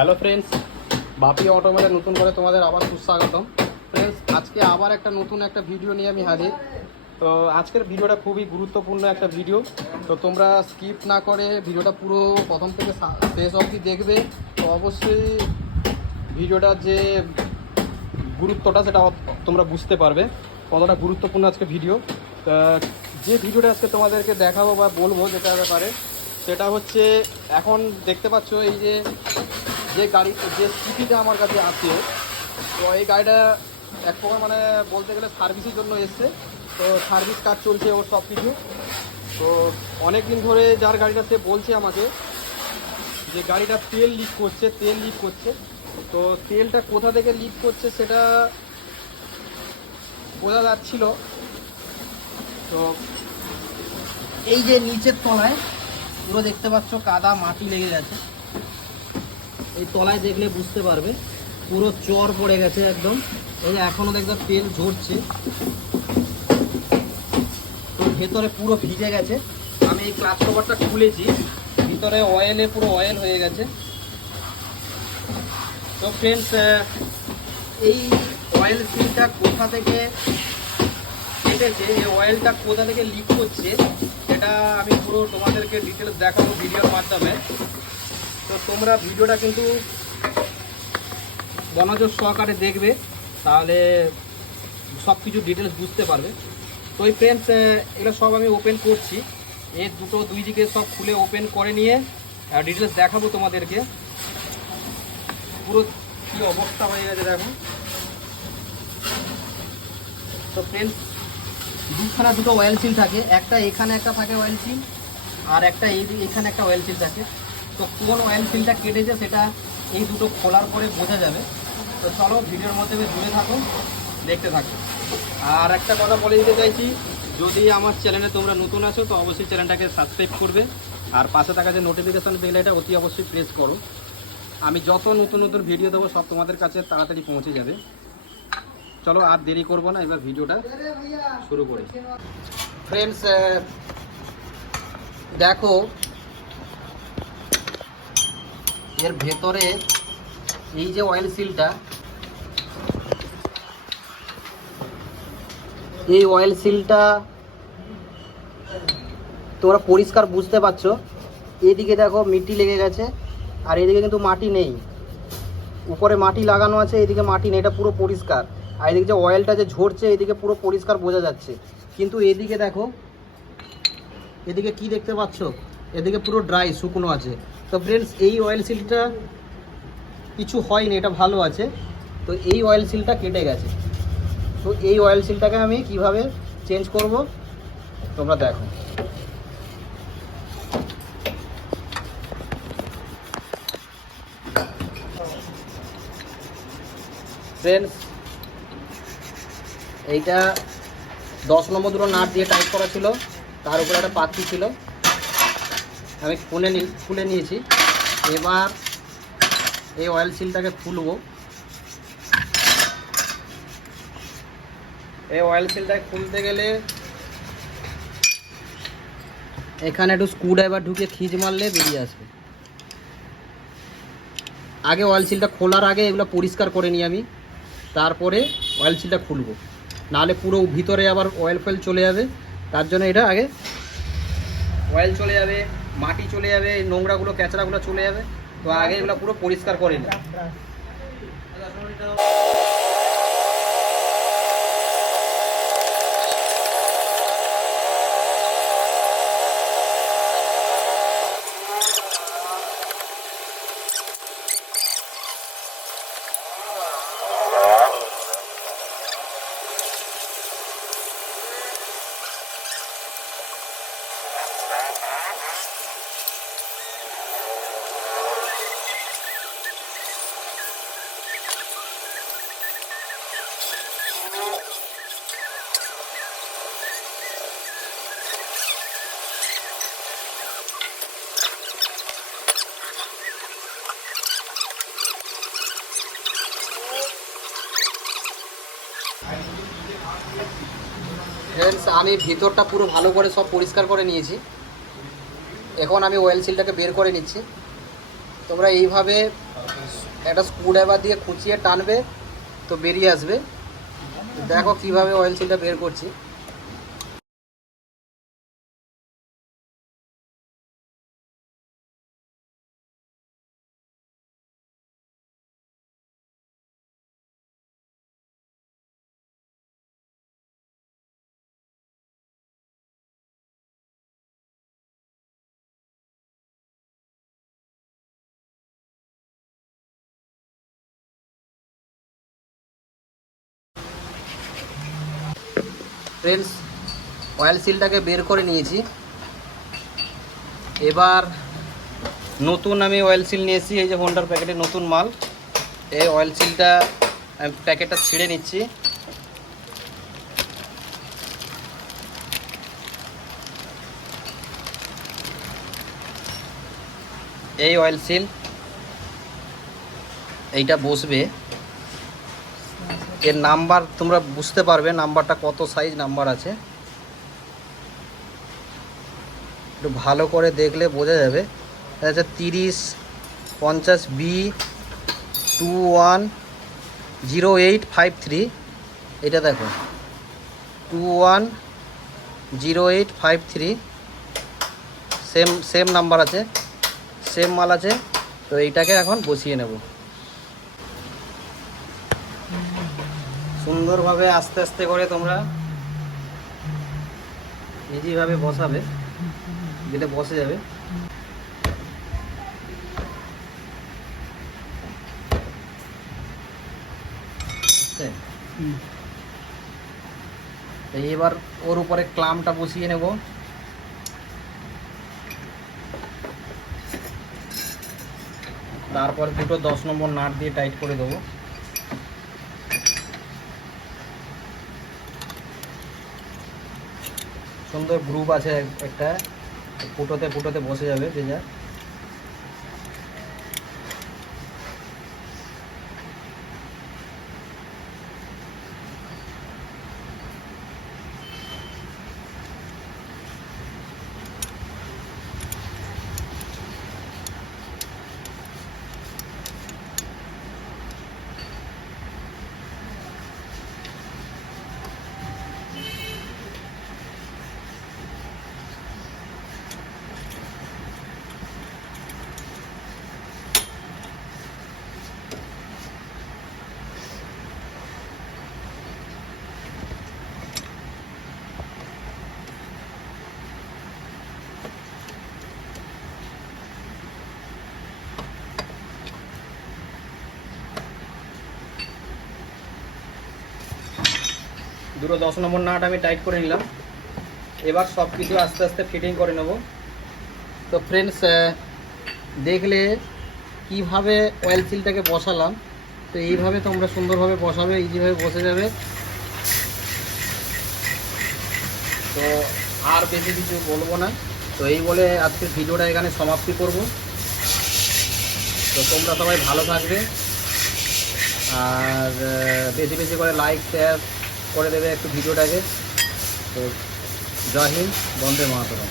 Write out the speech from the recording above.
Hello friends, বাপি অটোমেলে নতুন করে তোমাদের আবার সুস্বাগতম। ফ্রেন্ডস, আজকে আবার একটা নতুন একটা ভিডিও নিয়ে আমি হাজির। তো আজকের ভিডিওটা খুবই গুরুত্বপূর্ণ একটা ভিডিও, তো তোমরা স্কিপ না করে ভিডিওটা পুরো প্রথম থেকে শেষ অবধি দেখবে। তো অবশ্যই ভিডিওটার যে গুরুত্বটা সেটা তোমরা বুঝতে পারবে কতটা গুরুত্বপূর্ণ আজকে ভিডিও। যে ভিডিওটা আজকে তোমাদেরকে দেখাবো বা বলবো যেটা ব্যাপারে, সেটা হচ্ছে এখন দেখতে পাচ্ছ এই যে গাড়ি, যে স্কুটিটা আমার কাছে আছে, তো এই গাড়িটা এক প্রকার মানে বলতে গেলে সার্ভিসের জন্য এসছে। তো সার্ভিস কাজ চলছে ওর সব কিছু। তো অনেক দিন ধরে যার গাড়িটা সে বলছে আমাকে যে গাড়িটা তেল লিক করছে। তো তেলটা কোথা থেকে লিক করছে সেটা বোঝা যাচ্ছিল। তো এই যে নিচের তলায় পুরো দেখতে পাচ্ছ কাদা মাটি লেগে গেছে, এই তলায় দেখলে বুঝতে পারবে পুরো চর পড়ে গেছে একদম। এই যে এখনো দেখবে তেল ঝরছে, তো ভেতরে পুরো ভিজে গেছে। আমি এই ক্লাচ কভারটা খুলেছি, ভিতরে অয়েলে পুরো অয়েল হয়ে গেছে। তো ফ্রেন্ডস, এই অয়েল সিলটা কোথা থেকে কেটেছে, এই অয়েলটা কোথা থেকে লিক করছে সেটা আমি পুরো তোমাদেরকে ডিটেলস দেখাবো ভিডিওর মাধ্যমে। তো তোমরা ভিডিওটা কিন্তু মনোযোগ সহকারে দেখবে, তাহলে সব কিছু ডিটেলস বুঝতে পারবে। তো এই ফ্রেন্ডস, এগুলো সব আমি ওপেন করছি, এর দুই দিকে সব খুলে ওপেন করে নিয়ে ডিটেলস দেখাবো তোমাদেরকে। পুরো কী অবস্থা হয়ে গেছে দেখো। তো ফ্রেন্ডস, দুটো অয়েল সিল থাকে, একটা এখানে একটা থাকে অয়েল সিল, আর একটা এখানে একটা অয়েল সিল থাকে। তো কোন অয়েল সিলটা কেটেছে সেটা এই দুটো খোলার পরে বোঝা যাবে। তো চলো ভিডিওর মধ্যে জুড়ে থাকো, দেখতে থাকো। আর একটা কথা বলে দিতে চাইছি, যদি আমার চ্যানেলে তোমরা নতুন আছো তো অবশ্যই চ্যানেলটাকে সাবস্ক্রাইব করবে, আর পাশে থাকা যে নোটিফিকেশান বেল এটা অতি অবশ্যই প্রেস করো। আমি যত নতুন ভিডিও দেবো সব তোমাদের কাছে তাড়াতাড়ি পৌঁছে যাবে। চলো আর দেরি করবো না, এবার ভিডিওটা শুরু করি। ফ্রেন্ডস, দেখো এর ভেতরে এই যে অয়েল সিলটা, এই অয়েল সিলটা তোমরা পরিষ্কার বুঝতে পারছো। এদিকে দেখো মিটি লেগে গেছে, আর এদিকে কিন্তু মাটি নেই। উপরে মাটি লাগানো আছে, এদিকে মাটি নেই, এটা পুরো পরিষ্কার। আর এদিকে যে অয়েলটা যে ঝরছে এদিকে পুরো পরিষ্কার বোঝা যাচ্ছে। কিন্তু এদিকে দেখো, এদিকে কি দেখতে পাচ্ছ, এদিকে পুরো ড্রাই শুকনো আছে। তো ফ্রেন্ডস, এই অয়েল সিলটা কিছু হয়নি, এটা ভালো আছে। তো এই অয়েল সিলটা কেটে গেছে। তো এই অয়েল সিলটাকে আমি কিভাবে চেঞ্জ করব তোমরা দেখো। ফ্রেন্ডস, এইটা 10 নম্বর দুটো নাট দিয়ে টাইট করা ছিল, তার উপরে একটা পাতি ছিল, আমি খুলে নিয়েছি। এবার এই অয়েল সিলটাকে খুলবো। এই অয়েল সিলটাকে খুলতে গেলে এখানে একটু স্ক্রুড্রাইভার ঢুকে খিঁচ মারলে বেরিয়ে আসবে। আগে অয়েল সিলটা খোলার আগে এগুলো পরিষ্কার করে নিই আমি, তারপরে অয়েল সিলটা খুলবো, নাহলে পুরো ভিতরে আবার অয়েল ফয়েল চলে যাবে। তার জন্য এটা আগে অয়েল চলে যাবে, মাটি চলে যাবে, নোংরাগুলো ক্যাচড়াগুলো চলে যাবে। তো আগে এগুলো পুরো পরিষ্কার করে নিই। ফ্রেন্ডস, আমি ভিতরটা পুরো ভালো করে সব পরিষ্কার করে নিয়েছি। এখন আমি অয়েল সিলটাকে বের করে নিচ্ছি। তোমরা এইভাবে একটা স্ক্রুড্রাইভার দিয়ে খুঁচিয়ে টানবে তো বেরিয়ে আসবে। দেখো কিভাবে অয়েল সিলটা বের করছি। ফ্রেন্ডস, অয়েল সিলটাকে বের করে নিয়েছি। এবার নতুন আমি অয়েল সিল নিয়েছি, এই যে হোন্ডার প্যাকেটে নতুন মাল। এই অয়েল সিলটা আমি প্যাকেটটা ছিঁড়ে নিচ্ছি। এই অয়েল সিল এইটা বসবে। এর নাম্বার তোমরা বুঝতে পারবে, নাম্বারটা কত সাইজ নাম্বার আছে একটু ভালো করে দেখলে বোঝা যাবে। আচ্ছা, 3050B210853, এটা দেখো 210853, সেম নাম্বার আছে, সেম মাল আছে। তো এইটাকে এখন বসিয়ে নেব সুন্দরভাবে, আস্তে আস্তে করে তোমরা ইজিভাবে বসাবে, যেটা বসে যাবে। এবার ওর উপরে ক্লামটা বসিয়ে নেব। তারপর দুটো 10 নম্বর নাট দিয়ে টাইট করে দেবো। সুন্দর গ্রুপ আছে একটা, ফুটোতে ফুটোতে বসে যাবে যে যা। দুটো 10 নম্বর নাট আমি টাইট করে নিলাম। এবার সব কিছু আস্তে আস্তে ফিটিং করে নেব। তো ফ্রেন্ডস, দেখলে কিভাবে অয়েল সিলটাকে বসালাম। তো এইভাবে তোমরা সুন্দরভাবে বসাবে, ইজিভাবে বসে যাবে। তো আর বেশি কিছু বলবো না। তো এই বলে আজকের ভিডিওটা এখানে সমাপ্তি করব। তো তোমরা সবাই ভালো থাকবে, আর বেশি বেশি করে লাইক শেয়ার করে দেবে একটু ভিডিওটাকে। তো জয় হিন্দ, বন্দে মাতরম।